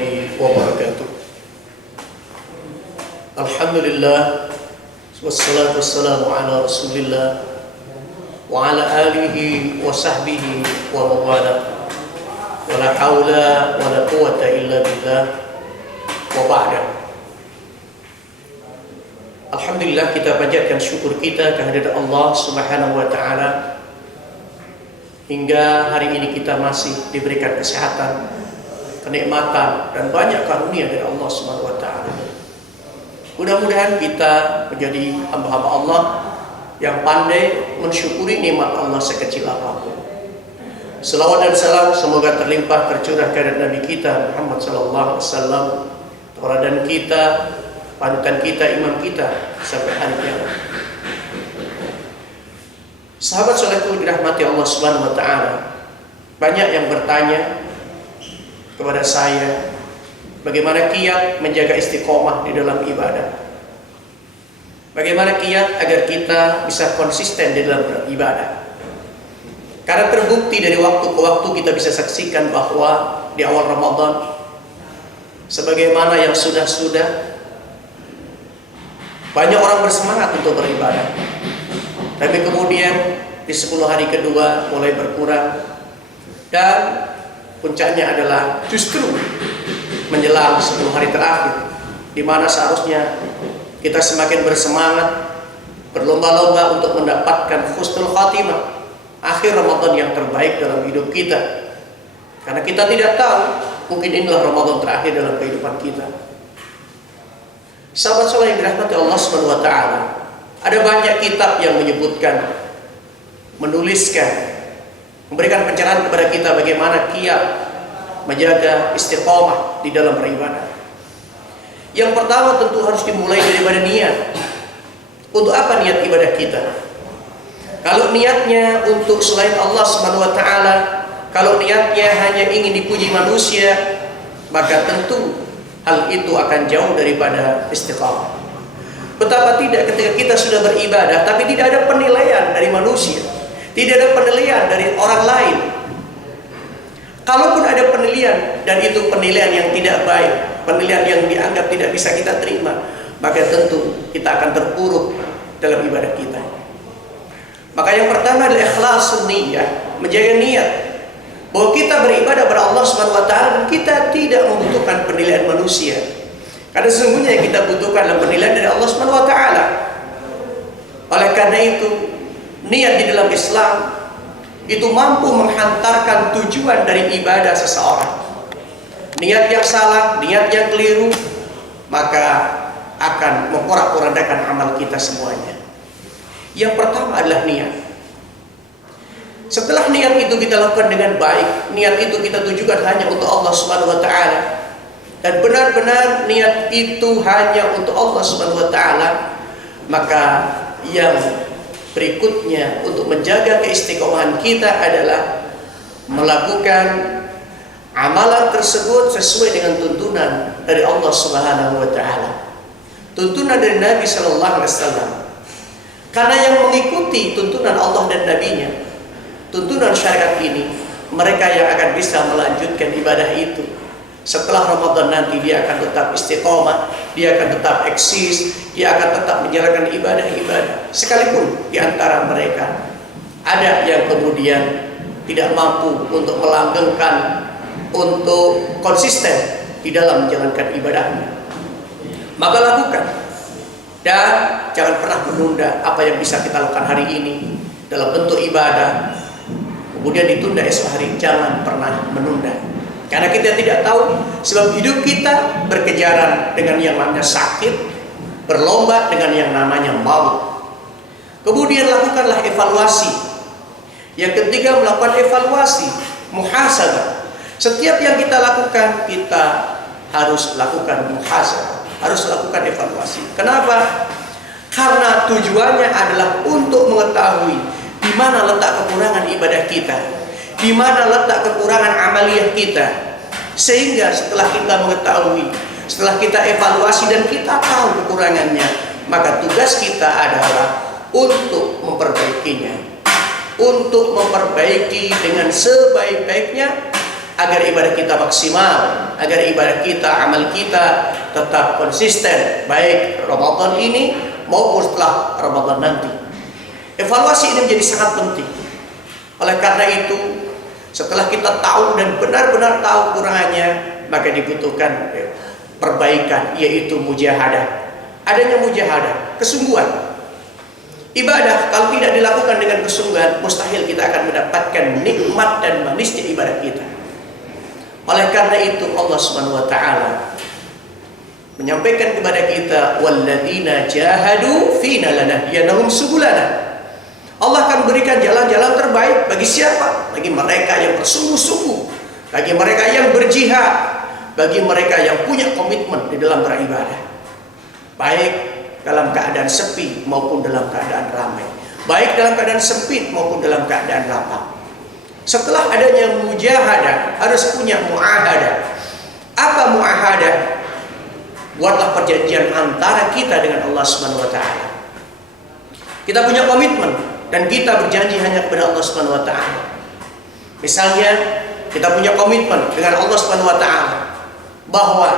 warahmatullahi wabarakatuh. Alhamdulillah, wassalatu wassalamu ala rasulillah wa ala alihi wa sahbihi wa mawala, wa la hawla wa la quwata illa billah, wa ba'da. Alhamdulillah, kita panjatkan syukur kita kehadirat Allah Subhanahu wa ta'ala hingga hari ini kita masih diberikan kesehatan, kenikmatan, dan banyak karunia dari Allah Subhanahu wa ta'ala. Mudah-mudahan kita menjadi hamba-hamba Allah yang pandai mensyukuri nikmat Allah sekecil apapun. Selawat dan salam semoga terlimpah tercurah kepada Nabi kita Muhammad sallallahu alaihi wasallam, tauladan kita, panutan kita, imam kita sampai hari kiamat. Sahabat salehku dirahmati Allah Subhanahu wa ta'ala, banyak yang bertanya kepada saya bagaimana kiat menjaga istiqomah di dalam ibadah. Bagaimana kiat agar kita bisa konsisten di dalam beribadah. Karena terbukti dari waktu ke waktu kita bisa saksikan bahwa di awal Ramadan sebagaimana yang sudah-sudah banyak orang bersemangat untuk beribadah. Tapi kemudian di 10 hari kedua mulai berkurang, dan puncaknya adalah justru menjelang 10 hari terakhir, di mana seharusnya kita semakin bersemangat, berlomba-lomba untuk mendapatkan husnul khatimah, akhir Ramadan yang terbaik dalam hidup kita. Karena kita tidak tahu, mungkin inilah Ramadan terakhir dalam kehidupan kita. Sahabat-sahabat yang dirahmati Allah Subhanahu wa ta'ala, ada banyak kitab yang menyebutkan, menuliskan, memberikan pencerahan kepada kita bagaimana kiat menjaga istiqomah di dalam beribadah. Yang pertama tentu harus dimulai daripada niat. Untuk apa niat ibadah kita? Kalau niatnya untuk selain Allah Subhanahu wa ta'ala, kalau niatnya hanya ingin dipuji manusia, maka tentu hal itu akan jauh daripada istiqomah. Betapa tidak ketika kita sudah beribadah tapi tidak ada penilaian dari manusia, tidak ada penilaian dari orang lain. Kalaupun ada penilaian dan itu penilaian yang tidak baik, penilaian yang dianggap tidak bisa kita terima, maka tentu kita akan terpuruk dalam ibadah kita. Maka yang pertama adalah ikhlasun niyah, menjaga niat bahwa kita beribadah kepada Allah Subhanahu wa ta'ala dan kita tidak membutuhkan penilaian manusia. Karena sesungguhnya yang kita butuhkan adalah penilaian dari Allah Subhanahu wa ta'ala. Oleh karena itu, niat di dalam Islam itu mampu menghantarkan tujuan dari ibadah seseorang. Niat yang salah, niat yang keliru, maka akan memporak-porandakan amal kita semuanya. Yang pertama adalah niat. Setelah niat itu kita lakukan dengan baik, niat itu kita tujukan hanya untuk Allah Subhanahu wa ta'ala, dan benar-benar niat itu hanya untuk Allah Subhanahu wa ta'ala, maka yang berikutnya untuk menjaga keistiqomahan kita adalah melakukan amalan tersebut sesuai dengan tuntunan dari Allah Subhanahu wa ta'ala, tuntunan dari Nabi sallallahu alaihi wasallam. Karena yang mengikuti tuntunan Allah dan Nabi-Nya, tuntunan syariat ini, mereka yang akan bisa melanjutkan ibadah itu. Setelah Ramadan nanti dia akan tetap istiqomah, dia akan tetap eksis, dia akan tetap menjalankan ibadah-ibadah. Sekalipun di antara mereka ada yang kemudian tidak mampu untuk melanggengkan, untuk konsisten di dalam menjalankan ibadahnya, maka lakukan. Dan jangan pernah menunda apa yang bisa kita lakukan hari ini dalam bentuk ibadah, kemudian ditunda esok hari. Jangan pernah menunda. Karena kita tidak tahu, sebab hidup kita berkejaran dengan yang namanya sakit, berlomba dengan yang namanya maut. Kemudian lakukanlah evaluasi. Yang ketiga, melakukan evaluasi, muhasabah. Setiap yang kita lakukan, kita harus lakukan muhasabah, harus lakukan evaluasi. Kenapa? Karena tujuannya adalah untuk mengetahui di mana letak kekurangan ibadah kita, di mana letak kekurangan amaliyah kita, sehingga setelah kita mengetahui, setelah kita evaluasi dan kita tahu kekurangannya, maka tugas kita adalah untuk memperbaikinya, untuk memperbaiki dengan sebaik-baiknya agar ibadah kita maksimal, agar ibadah kita, amal kita tetap konsisten, baik Ramadan ini maupun setelah Ramadan nanti. Evaluasi ini menjadi sangat penting. Oleh karena itu, setelah kita tahu dan benar-benar tahu kurangannya, maka dibutuhkan perbaikan, yaitu mujahadah. Adanya mujahadah, kesungguhan. Ibadah kalau tidak dilakukan dengan kesungguhan, mustahil kita akan mendapatkan nikmat dan manisnya ibadah kita. Oleh karena itu Allah Subhanahu wa taala menyampaikan kepada kita, walladzina jahadu fina lanahdiyannahum subulana. Allah akan berikan jalan-jalan terbaik bagi siapa? Bagi mereka yang bersungguh-sungguh, bagi mereka yang berjihad, bagi mereka yang punya komitmen di dalam beribadah, baik dalam keadaan sepi maupun dalam keadaan ramai, baik dalam keadaan sempit maupun dalam keadaan lapang. Setelah adanya mujahadah, harus punya muahadah. Apa muahadah? Buatlah perjanjian antara kita dengan Allah Subhanahu wa taala. Kita punya komitmen dan kita berjanji hanya kepada Allah Subhanahu wa taala. Misalnya, kita punya komitmen dengan Allah Subhanahu wa taala bahwa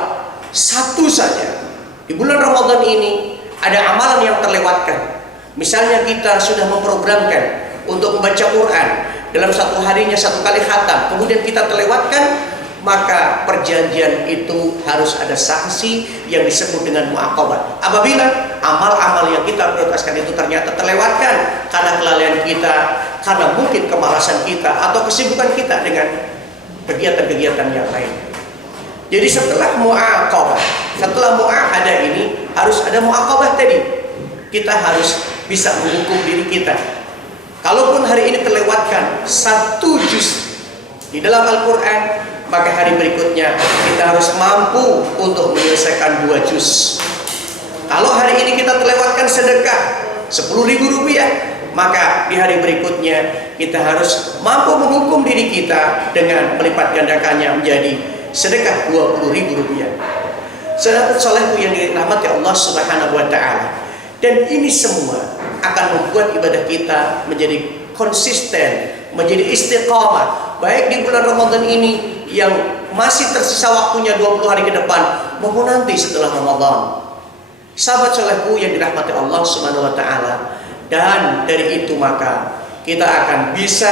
satu saja di bulan Ramadan ini ada amalan yang terlewatkan. Misalnya kita sudah memprogramkan untuk membaca Quran dalam satu harinya 1 kali khatam, kemudian kita terlewatkan, maka perjanjian itu harus ada sanksi yang disebut dengan muaqabah. Apabila amal-amal yang kita prioritaskan itu ternyata terlewatkan karena kelalaian kita, karena mungkin kemalasan kita atau kesibukan kita dengan kegiatan-kegiatan yang lain. Jadi setelah muaqabah, setelah muahadah ini harus ada muaqabah tadi. Kita harus bisa menghukum diri kita. Kalaupun hari ini terlewatkan 1 juz di dalam Al-Quran, maka hari berikutnya kita harus mampu untuk menyelesaikan 2 juz. Kalau hari ini kita terlewatkan sedekah 10.000 rupiah, maka di hari berikutnya kita harus mampu menghukum diri kita dengan melipat gandakannya menjadi sedekah 20.000 rupiah. Sahabat solehku yang dirahmati Allah Subhanahu wa taala. Dan ini semua akan membuat ibadah kita menjadi konsisten, menjadi istiqamah, baik di bulan Ramadan ini yang masih tersisa waktunya 20 hari ke depan maupun nanti setelah Ramadan. Sahabat solehku yang dirahmati Allah Subhanahu wa taala. Dan dari itu maka kita akan bisa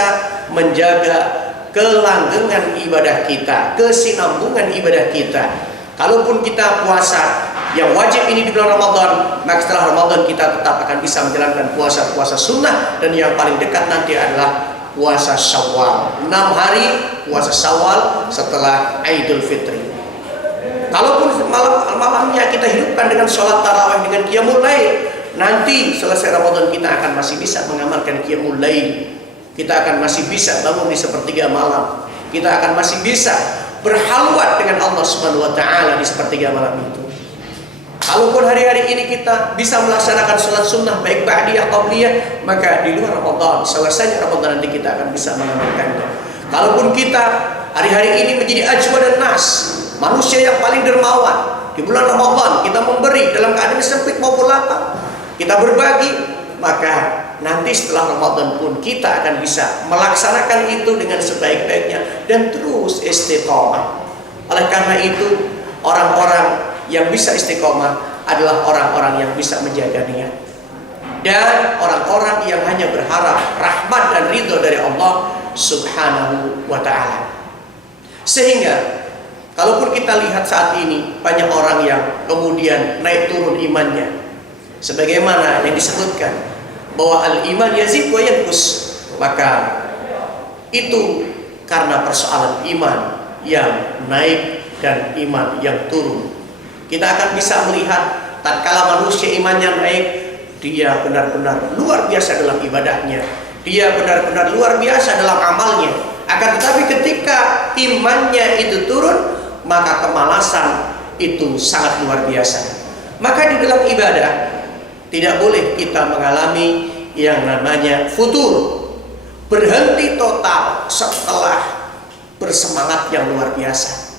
menjaga kelanggengan ibadah kita, kesinambungan ibadah kita. Kalaupun kita puasa yang wajib ini di bulan Ramadan, maka setelah Ramadan kita tetap akan bisa menjalankan puasa-puasa sunnah, dan yang paling dekat nanti adalah puasa Syawal, 6 hari puasa Syawal setelah Idul Fitri. Kalaupun malamnya kita hidupkan dengan sholat tarawih, dengan qiyamul lail, nanti selesai Ramadan kita akan masih bisa mengamalkan qiyamul lail. Kita akan masih bisa bangun di sepertiga malam. Kita akan masih bisa berhalwat dengan Allah Subhanahu wa taala di sepertiga malam itu. Kalaupun hari-hari ini kita bisa melaksanakan sholat sunnah baik ba'diyah qabliyah, maka di luar Ramadan, selesainya Ramadan nanti kita akan bisa mengamalkannya. Kalaupun kita hari-hari ini menjadi ajwa dan nas, manusia yang paling dermawan, di bulan Ramadan kita memberi dalam keadaan sempit maupun lapang, kita berbagi, maka nanti setelah Ramadan pun kita akan bisa melaksanakan itu dengan sebaik-baiknya dan terus istiqomah. Oleh karena itu, orang-orang yang bisa istiqomah adalah orang-orang yang bisa menjaga niat, dan orang-orang yang hanya berharap rahmat dan ridho dari Allah Subhanahu wa ta'ala. Sehingga kalaupun kita lihat saat ini banyak orang yang kemudian naik turun imannya, sebagaimana yang disebutkan bahwa al-iman yazid wa yanqus, maka itu karena persoalan iman yang naik dan iman yang turun. Kita akan bisa melihat tatkala manusia imannya naik, dia benar-benar luar biasa dalam ibadahnya, dia benar-benar luar biasa dalam amalnya. Akan tetapi ketika imannya itu turun, maka kemalasan itu sangat luar biasa. Maka di dalam ibadah tidak boleh kita mengalami yang namanya futur, berhenti total setelah bersemangat yang luar biasa.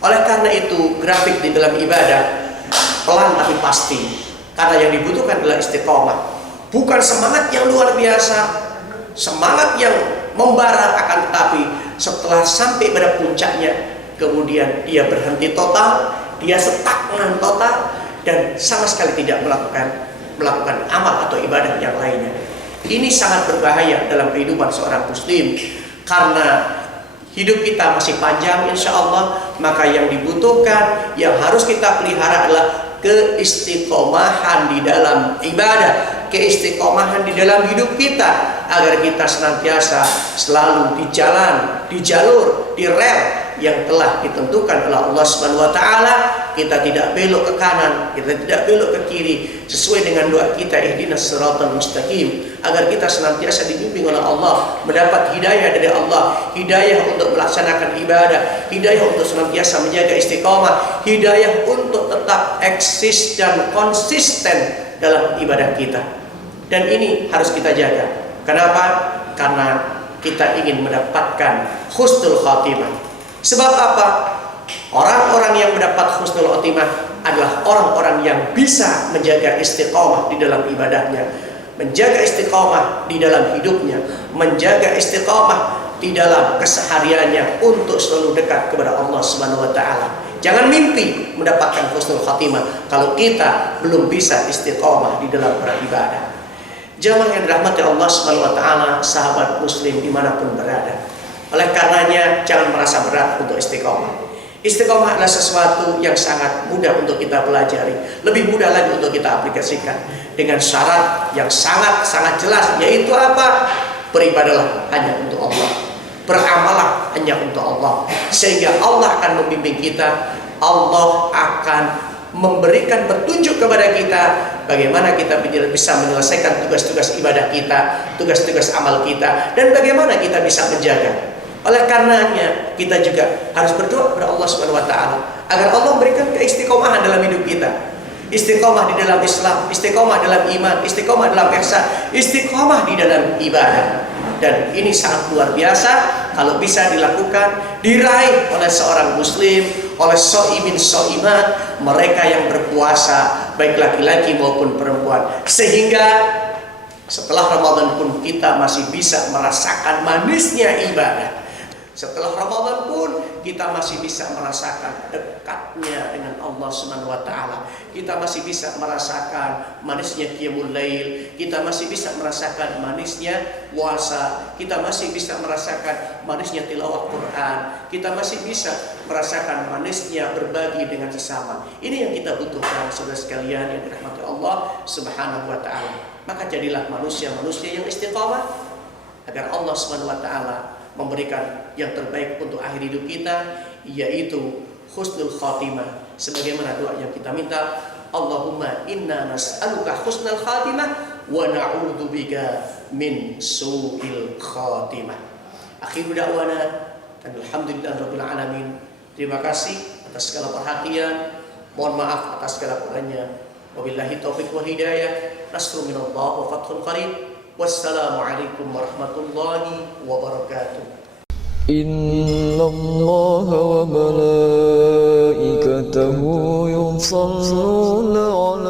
Oleh karena itu, grafik di dalam ibadah pelan tapi pasti, karena yang dibutuhkan adalah istiqomah, bukan semangat yang luar biasa, semangat yang membara, akan tetapi setelah sampai pada puncaknya, kemudian dia berhenti total, dia stagnan total, dan sama sekali tidak melakukan amal atau ibadah yang lainnya. Ini sangat berbahaya dalam kehidupan seorang muslim, karena hidup kita masih panjang insya Allah. Maka yang dibutuhkan, yang harus kita pelihara adalah keistiqomahan di dalam ibadah, keistiqomahan di dalam hidup kita, agar kita senantiasa selalu di jalan, di jalur, di rel yang telah ditentukan oleh Allah Subhanahu wa taala. Kita tidak belok ke kanan, kita tidak belok ke kiri, sesuai dengan doa kita, ihdinas siratal mustaqim, agar kita senantiasa dibimbing oleh Allah, mendapat hidayah dari Allah, hidayah untuk melaksanakan ibadah, hidayah untuk senantiasa menjaga istiqomah, hidayah untuk tetap eksis dan konsisten dalam ibadah kita. Dan ini harus kita jaga. Kenapa? Karena kita ingin mendapatkan husnul khatimah. Sebab apa? Orang-orang yang mendapat husnul khotimah adalah orang-orang yang bisa menjaga istiqomah di dalam ibadahnya, menjaga istiqomah di dalam hidupnya, menjaga istiqomah di dalam kesehariannya untuk selalu dekat kepada Allah Subhanahu wa taala. Jangan mimpi mendapatkan husnul khotimah kalau kita belum bisa istiqomah di dalam beribadah. Jamaah yang dirahmati Allah Subhanahu wa taala, sahabat muslim dimanapun berada. Oleh karenanya jangan merasa berat untuk istiqomah. Istiqomah adalah sesuatu yang sangat mudah untuk kita pelajari, lebih mudah lagi untuk kita aplikasikan dengan syarat yang sangat jelas, yaitu apa? Beribadalah hanya untuk Allah, beramalah hanya untuk Allah, sehingga Allah akan membimbing kita. Allah akan memberikan petunjuk kepada kita bagaimana kita bisa menyelesaikan tugas-tugas ibadah kita, tugas-tugas amal kita, dan bagaimana kita bisa menjaga. Oleh karenanya kita juga harus berdoa kepada Allah Subhanahu wa taala agar Allah memberikan keistiqomahan dalam hidup kita. Istiqomah di dalam Islam, istiqomah dalam iman, istiqomah dalam ihsan, istiqomah di dalam ibadah. Dan ini sangat luar biasa kalau bisa dilakukan, diraih oleh seorang muslim, oleh shoimin shoimat, mereka yang berpuasa baik laki-laki maupun perempuan, sehingga setelah Ramadan pun kita masih bisa merasakan manisnya ibadah. Setelah Ramadan pun kita masih bisa merasakan dekatnya dengan Allah Subhanahu wa taala. Kita masih bisa merasakan manisnya qiyamul lail, kita masih bisa merasakan manisnya puasa, kita masih bisa merasakan manisnya tilawah Quran, kita masih bisa merasakan manisnya berbagi dengan sesama. Ini yang kita butuhkan saudara sekalian yang dirahmati Allah Subhanahu wa taala. Maka jadilah manusia-manusia yang istiqamah agar Allah Subhanahu wa taala memberikan yang terbaik untuk akhir hidup kita, yaitu husnul khatimah, sebagaimana doa yang kita minta, Allahumma inna nas'aluka husnul khatimah wa na'udzubika min su'il khatimah. Akhiru da'wana alhamdulillahirabbil alamin. Terima kasih atas segala perhatian, mohon maaf atas segala kurangnya. Wabillahi taufiq wal hidayah. Nasrun minallah wa fathun qarib. Wassalamualaikum warahmatullahi wabarakatuh. Innallaha wa malaikatahu yusholluna 'alan